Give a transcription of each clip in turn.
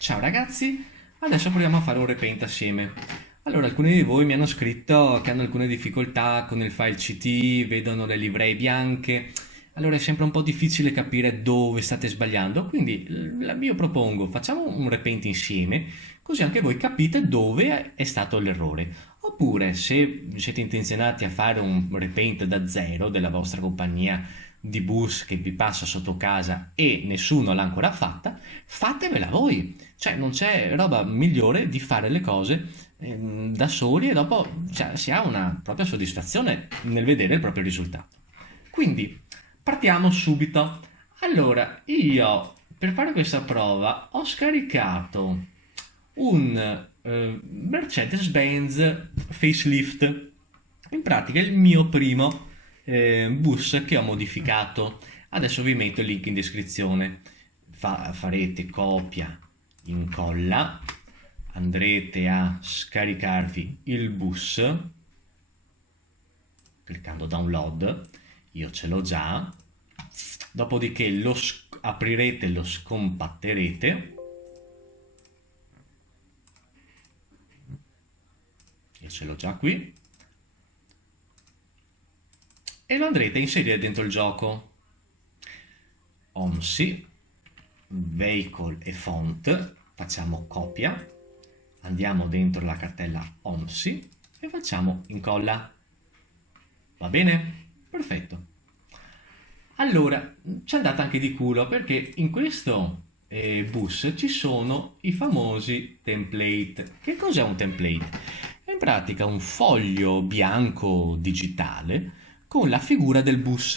Ciao ragazzi, adesso proviamo a fare un repaint assieme. Allora, alcuni di voi mi hanno scritto che hanno alcune difficoltà con il file CT, vedono le livree bianche, allora è sempre un po' difficile capire dove state sbagliando, quindi io propongo facciamo un repaint insieme, così anche voi capite dove è stato l'errore. Oppure, se siete intenzionati a fare un repaint da zero della vostra compagnia di bus che vi passa sotto casa e nessuno l'ha ancora fatta, fatevela voi. Cioè, non c'è roba migliore di fare le cose da soli e dopo cioè, si ha una propria soddisfazione nel vedere il proprio risultato. Quindi, partiamo subito. Allora, io per fare questa prova ho scaricato un Mercedes-Benz facelift. In pratica è il mio primo bus che ho modificato. Adesso vi metto il link in descrizione. Farete copia, incolla, andrete a scaricarvi il bus cliccando download. Io ce l'ho già. Dopodiché aprirete, lo scompatterete. Io ce l'ho già qui. E lo andrete a inserire dentro il gioco. OMSI, vehicle e font, facciamo copia, andiamo dentro la cartella OMSI e facciamo incolla. Va bene? Perfetto. Allora, ci è andata anche di culo perché in questo bus ci sono i famosi template. Che cos'è un template? È in pratica un foglio bianco digitale con la figura del bus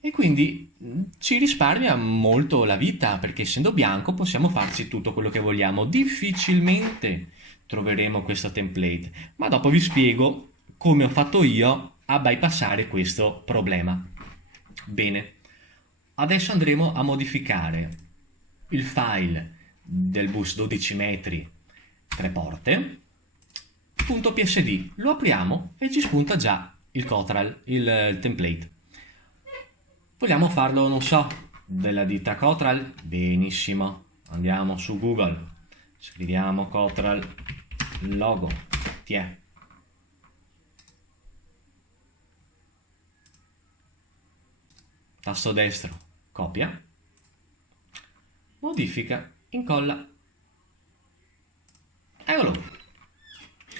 e quindi ci risparmia molto la vita perché essendo bianco possiamo farci tutto quello che vogliamo. Difficilmente troveremo questo template, ma dopo vi spiego come ho fatto io a bypassare questo problema. Bene, adesso andremo a modificare il file del bus 12 metri 3 porte .psd, lo apriamo e ci spunta già il Cotral, il template. Vogliamo farlo, non so, della ditta Cotral? Benissimo, andiamo su Google, scriviamo Cotral logo, tiè. Tasto destro, copia, modifica, incolla, eccolo.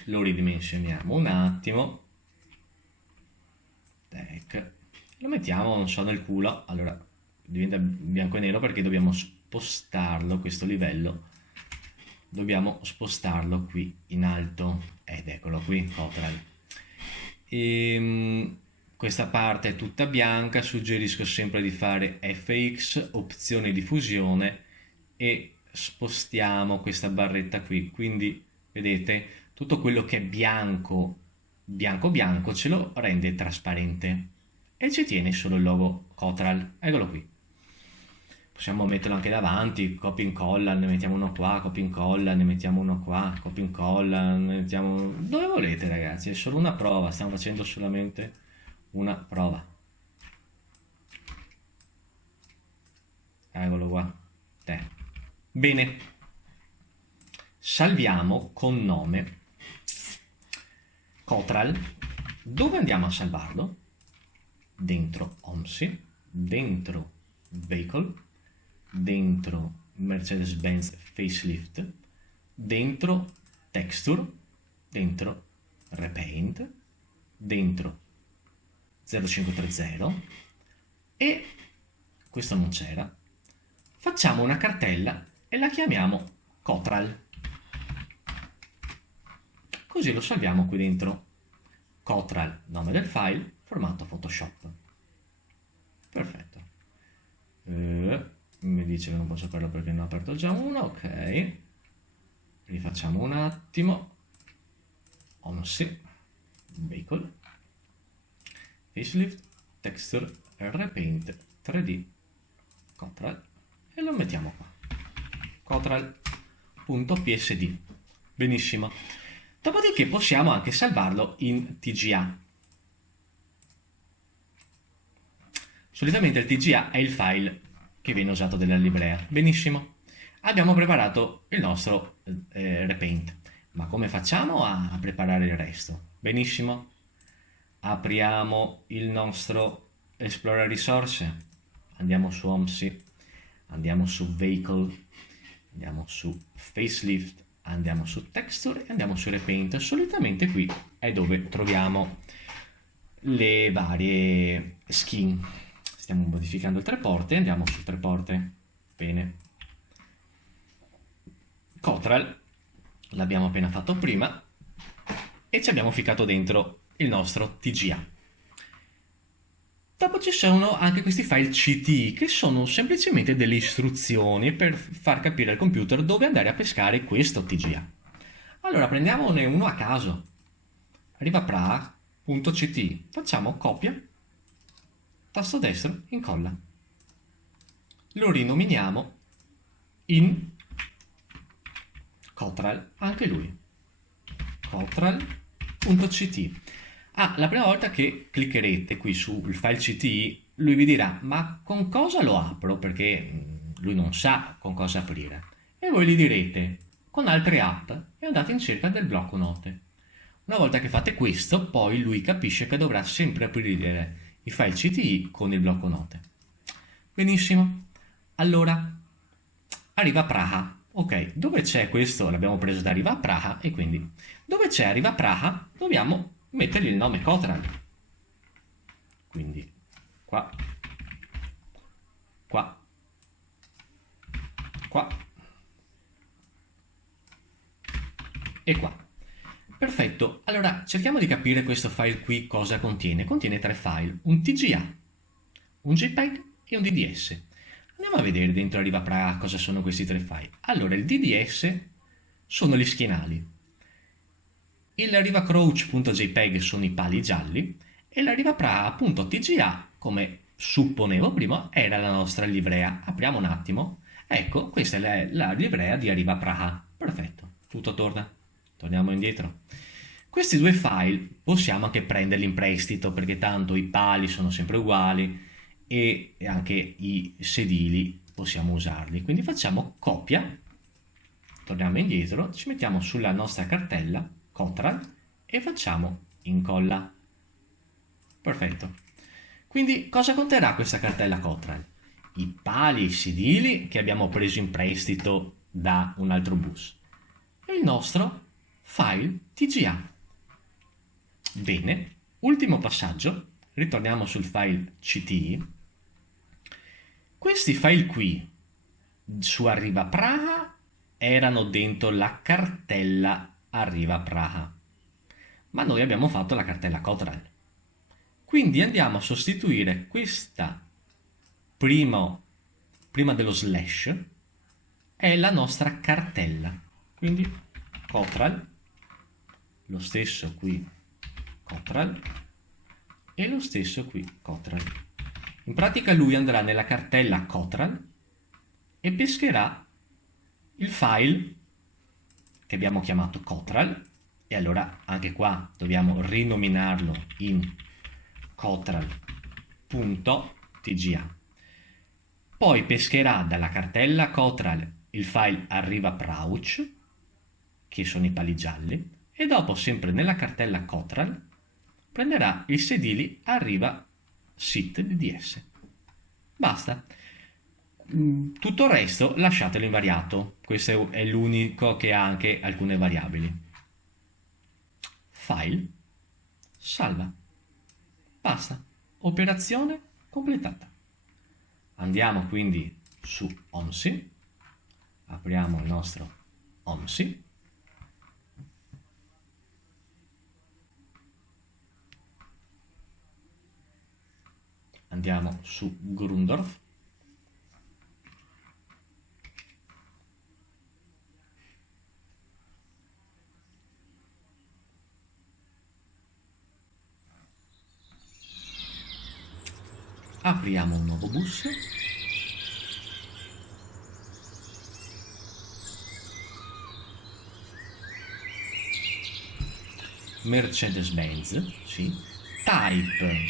Lo ridimensioniamo un attimo, lo mettiamo, non so, nel culo. Allora diventa bianco e nero perché dobbiamo spostarlo, questo livello dobbiamo spostarlo qui in alto ed eccolo qui, Cotral. Questa parte è tutta bianca, suggerisco sempre di fare FX, opzione di fusione e spostiamo questa barretta qui, quindi vedete tutto quello che è bianco bianco ce lo rende trasparente e ci tiene solo il logo Cotral, eccolo qui. Possiamo metterlo anche davanti, copia e incolla, ne mettiamo uno qua, copia e incolla, ne mettiamo uno qua, copia e incolla, ne mettiamo dove volete ragazzi, è solo una prova, stiamo facendo solamente una prova. Eccolo qua. Bene, salviamo con nome Cotral. Dove andiamo a salvarlo? Dentro OMSI, dentro Vehicle, dentro Mercedes-Benz Facelift, dentro Texture, dentro Repaint, dentro 0530 e questo non c'era. Facciamo una cartella e la chiamiamo Cotral. Così lo salviamo qui dentro. Cotral, nome del file, formato Photoshop. Perfetto. Mi dice che non posso farlo perché ne ho aperto già uno, ok. Rifacciamo un attimo. OMSI, Vehicle, Facelift, Texture, Repaint, 3D, Cotral e lo mettiamo qua. Cotral.psd. Benissimo. Dopodiché possiamo anche salvarlo in TGA. Solitamente il TGA è il file che viene usato dalla livrea. Benissimo. abbiamo preparato il nostro repaint. Ma come facciamo a preparare il resto? Benissimo, apriamo il nostro Explorer Resource, andiamo su OMSI, andiamo su Vehicle, andiamo su Facelift, andiamo su Texture e andiamo su Repaint. Solitamente qui è dove troviamo le varie skin. Stiamo modificando il tre porte, andiamo su tre porte, bene. Cotral l'abbiamo appena fatto prima e ci abbiamo ficcato dentro il nostro TGA. Dopo ci sono anche questi file CT che sono semplicemente delle istruzioni per far capire al computer dove andare a pescare questo TGA. Allora prendiamone uno a caso, rivapraha.ct, facciamo copia, tasto destro, incolla, lo rinominiamo in Cotral, anche lui, cotral.ct. La prima volta che cliccherete qui sul file CTI, lui vi dirà ma con cosa lo apro? Perché lui non sa con cosa aprire. E voi gli direte con altre app e andate in cerca del blocco note. Una volta che fate questo, poi lui capisce che dovrà sempre aprire i file CTI con il blocco note. Benissimo. Allora, arriva Praha. Ok, dove c'è questo? L'abbiamo preso da Arriva Praha e quindi dove c'è Arriva Praha dobbiamo mettergli il nome Cotral. Quindi qua, qua, qua e qua. Perfetto, allora cerchiamo di capire questo file qui cosa contiene. Contiene tre file, un TGA, un JPEG e un DDS. Andiamo a vedere dentro Arriva Praha cosa sono questi tre file. Allora, il DDS sono gli schienali, il rivacrouch.jpg sono i pali gialli e la rivapraha.tga, come supponevo prima, era la nostra livrea. Apriamo un attimo. Ecco, questa è la livrea di Arriva Praha. Perfetto, tutto torna. Torniamo indietro. Questi due file possiamo anche prenderli in prestito perché tanto i pali sono sempre uguali e anche i sedili possiamo usarli. Quindi facciamo copia, torniamo indietro, ci mettiamo sulla nostra cartella Cotral e facciamo incolla. Perfetto. Quindi cosa conterrà questa cartella Cotral? I pali e i sedili che abbiamo preso in prestito da un altro bus e il nostro file TGA. Bene, ultimo passaggio, ritorniamo sul file CTI. Questi file qui su Arriva Praha erano dentro la cartella Arriva Praha, ma noi abbiamo fatto la cartella Cotral. Quindi andiamo a sostituire questa prima dello slash è la nostra cartella. Quindi Cotral, lo stesso qui Cotral e lo stesso qui Cotral. In pratica lui andrà nella cartella Cotral e pescherà il file che abbiamo chiamato Cotral e allora anche qua dobbiamo rinominarlo in cotral.tga. Poi pescherà dalla cartella Cotral il file Arriva Prauch, che sono i pali gialli, e dopo sempre nella cartella Cotral prenderà i sedili Arriva Sit DDS. Basta. Tutto il resto lasciatelo invariato. Questo è l'unico che ha anche alcune variabili. File, salva. Basta. Operazione completata. Andiamo quindi su OMSI. Apriamo il nostro OMSI. Andiamo su Grundorf. Apriamo un nuovo bus. Mercedes-Benz, sì. Type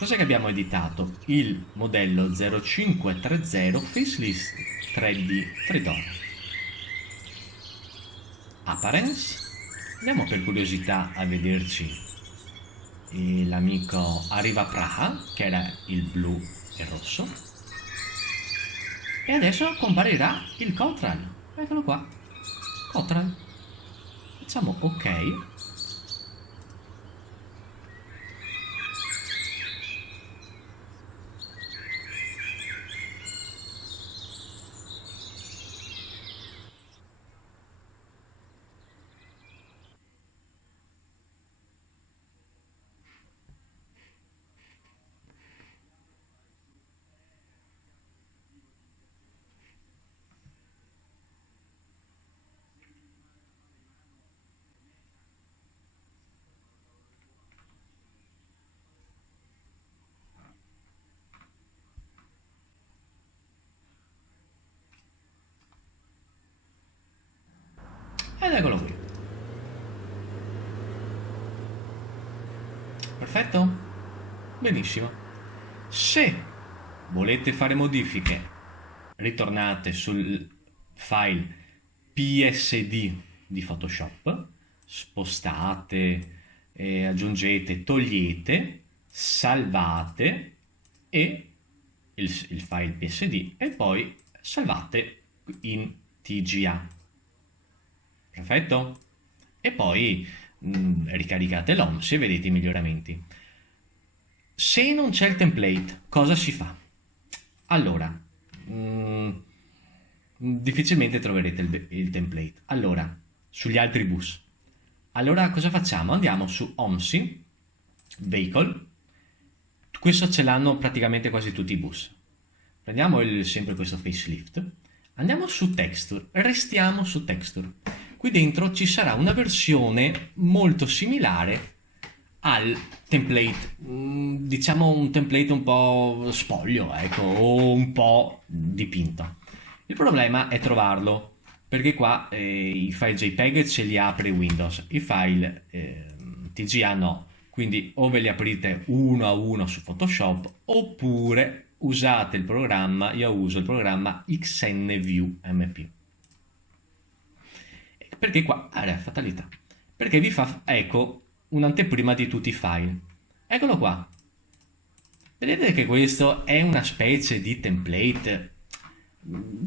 Cos'è che abbiamo editato? Il modello 0530 Facelift 3D 3D. Appearance. Andiamo per curiosità a vederci l'amico Arriva Praha, che era il blu e rosso. E adesso comparirà il Cotral. Eccolo qua. Cotral. Facciamo ok. Ed eccolo qui. Perfetto? Benissimo. Se volete fare modifiche, ritornate sul file PSD di Photoshop, spostate, aggiungete, togliete, salvate e il file PSD e poi salvate in TGA. Perfetto? E poi ricaricate l'OMS e vedete i miglioramenti. Se non c'è il template, cosa si fa? Allora, difficilmente troverete il template. Allora, sugli altri bus. Allora, cosa facciamo? Andiamo su OMSI, Vehicle. Questo ce l'hanno praticamente quasi tutti i bus. Prendiamo sempre questo facelift. Andiamo su Texture, restiamo su Texture. Qui dentro ci sarà una versione molto similare al template, diciamo un template un po' spoglio, ecco, o un po' dipinto. Il problema è trovarlo, perché qua i file JPEG ce li apre Windows, i file TGA no, quindi o ve li aprite uno a uno su Photoshop oppure usate il programma, io uso il programma XNView MP. Perché qua, fatalità, perché vi fa, ecco, un'anteprima di tutti i file. Eccolo qua. Vedete che questo è una specie di template.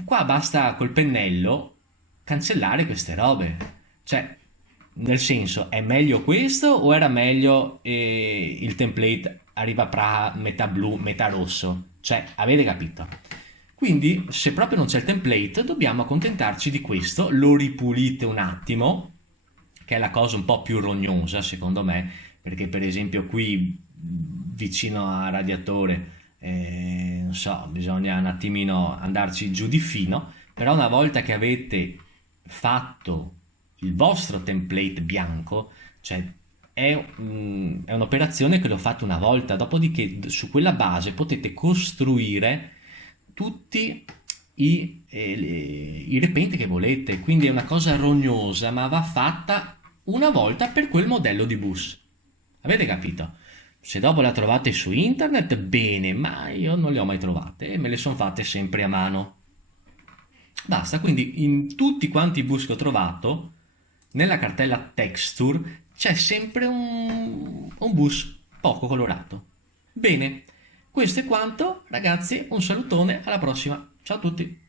Qua basta col pennello cancellare queste robe. Cioè, nel senso, è meglio questo o era meglio il template Arriva Praha metà blu, metà rosso? Cioè, avete capito? Quindi, se proprio non c'è il template, dobbiamo accontentarci di questo, lo ripulite un attimo, che è la cosa un po' più rognosa, secondo me, perché per esempio qui vicino al radiatore, non so, bisogna un attimino andarci giù di fino, però una volta che avete fatto il vostro template bianco, cioè è un'operazione che l'ho fatta una volta, dopodiché su quella base potete costruire tutti i repenti che volete, quindi è una cosa rognosa, ma va fatta una volta per quel modello di bus. Avete capito? Se dopo la trovate su internet, bene, ma io non le ho mai trovate e me le sono fatte sempre a mano. Basta, quindi in tutti quanti i bus che ho trovato, nella cartella texture c'è sempre un bus poco colorato. Bene, questo è quanto, ragazzi, un salutone, alla prossima, ciao a tutti!